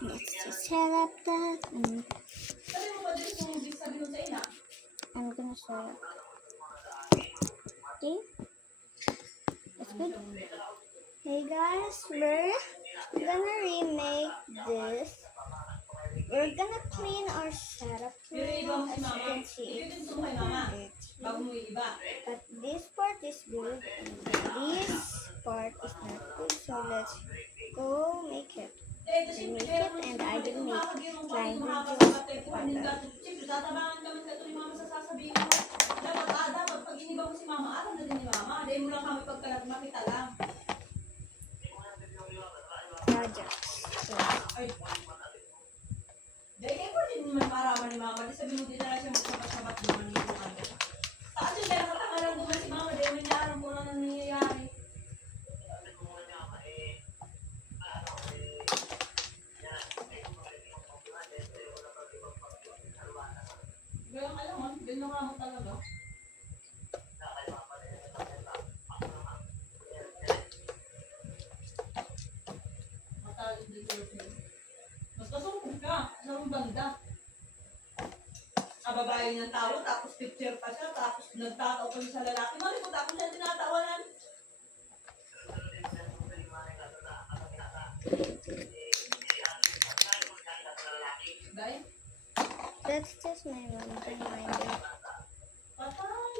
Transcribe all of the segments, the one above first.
Let's just set up that and I'm gonna show you. See? That's good. Hey guys, we're gonna remake this. We're gonna clean our setup now. As you can see, it's super dirty. But this part is good and this part is not good. So let's go make it. Make it and I will make slime videos for that. Projects. So, dahil ko din naman para ni mama, di sabi mo din na siya magsabat-sabat naman yung ano. Saan siya kaya nakatangalan naman si mama, dahil may naarang ko lang nangyayari. Gaya ka lang, ganyan ka mo talaga. Matalit din ko. Mas kasungkog ka, sa banda. Kababae ng tao, tapos picture pa siya, tapos nagtataw pa sa lalaki. Malikot ako siya tinatawanan. Guys? that's just my one reminder. Patay!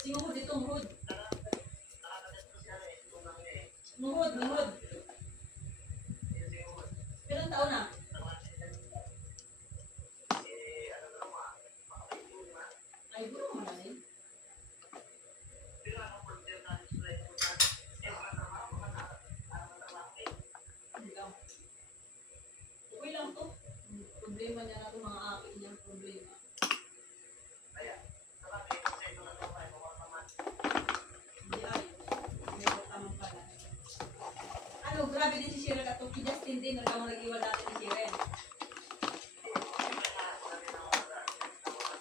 Singuhod itong hood. Nuhod. Ilang taon na? Ay, guro mo na rin. Okay lang to. Problema niya na ito, mga akin niyang problema. Hindi ay. Meron tamang pala. Ano, grabe din si Shiren at si Justin din. Nagkamang nag-iwal natin ni Shiren.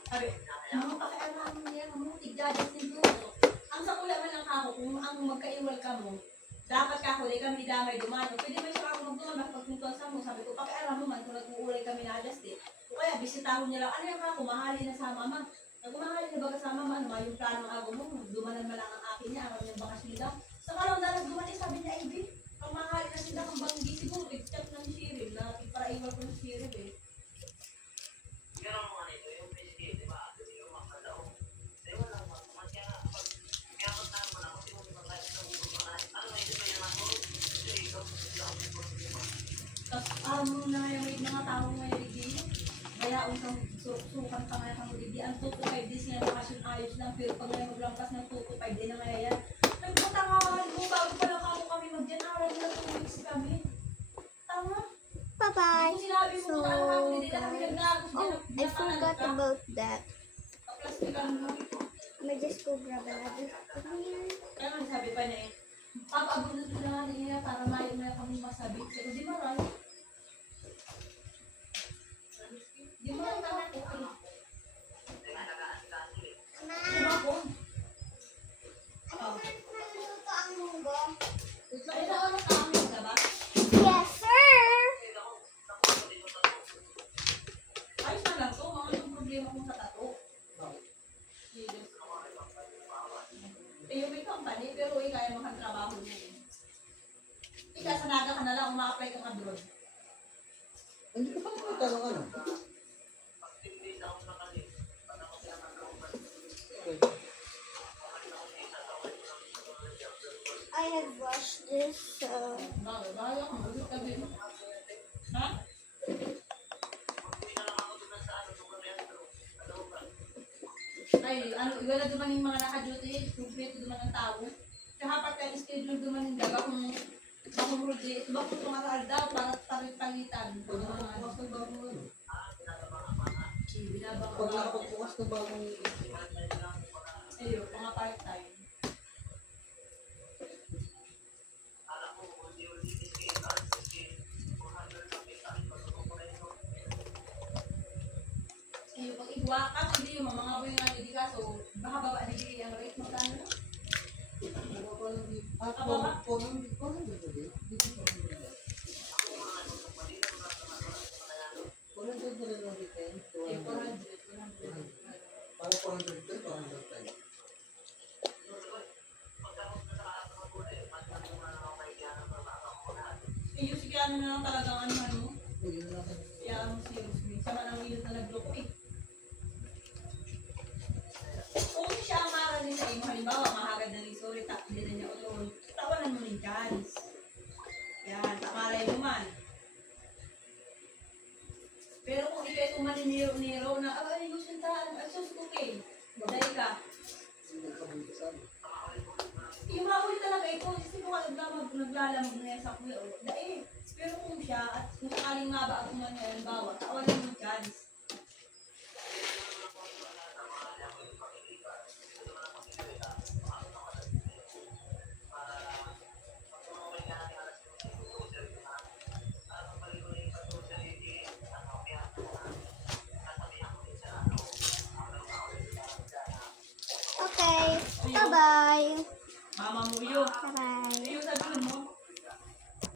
Sabi, ano pakialam mo yan? Tigda Justin to. Ang sakula man lang ako, kung ang magkaiwal ka mo, dapat ka huli kami damay dumano. Pwede ba siya ako magduman, makapagpuntuan sa mo. Sabi ko, pakialam mo man kung nag-uulay kami na Justin. O kaya, bisitahon niya lang, ano yung ako, mahali na sa mama. Nagmahali na ba ka sa mama? Ano yung plano ng ako mo? Dumanan man lang ang akin niya, ang yung bakasyon daw. Sa kalong dalag dumanin, sabi niya, Ivy, ang mahali na sila kang banggi siguro, tig-chat ng Shirin, na iparaiwal ko ng Shirin eh. Tapos, na may mga tao ngayon dito. Kaya unsang sukan pa nga kang hindi. Ang 2 to 5 days nga bakasyon ayos lang. Pero pag ngayon maglampas ng 2 to 5 day na nga yan. Nagpatangahan mo, bago pala kami magdyan. Araw na 2 weeks kami. Tama. Bye-bye. Kung sinabi mo So, kung ano kami, hindi na kami nagnagos. I forgot about that. Plastikan mo. Let me just go grab another one here. Kaya nga sabi pa niya eh. Papabunod ko na niya para mayo na kami masabi. Pero di maray. Di maray ka na okay. Kumapon. Naluto ang munggo. Ay, naon ka kami ka ba? Yes, sir! Ayos na lang to. Mga yung problema kung sa tato. Eh, yung may company, pero kaya mo trabaho niya eh. Ika, sanaga ka na lang, uma-apply kang abroad. Hindi ko pa natanong ano. I have washed this, so... Bahala ka, magulit ka din. Ha? Ay, ano, wala duman yung mga naka-duty, kumpleto duman ng tao. Kaya hapat ka schedule duman yung daga kung makumuruli. Diba kung tumaral daw, para talit-talitan. Pagbukas ng bagong ano. Binabang Pag nakapagbukas ng bagong ayun, mga part-time. Ayun, pag igwa ka, hindi yung mga boy nga hindi ka, so baka baba na ang rate mo kano. Eh, 400. Para 400 to, 400 tayo. Eh, yung sige ano na lang talagang ano. Yun lang. Kaya ang seriously. Sama ng ilot na nagloko eh. Kung siya ang maralin sa imo, halimbawa, mahagad na ni sorry, hindi na niya utol. Tawanan mo ng chance. Yan, tamalay mo man. Pero kung ikaw ito maniniro-niro na, ay, gusto tahan, ay, sus, okay. Dahil ka. Hindi ka buti sa amin. Yung mahuli talaga ito, kasi kung naglalamag na yan sa kuya, dahil. Pero kung siya, at kung sakaling maba ako man yan, bawa, tawanan mo ng chance. Okay. Bye-bye. Mama mo yun. Bye-bye. Yung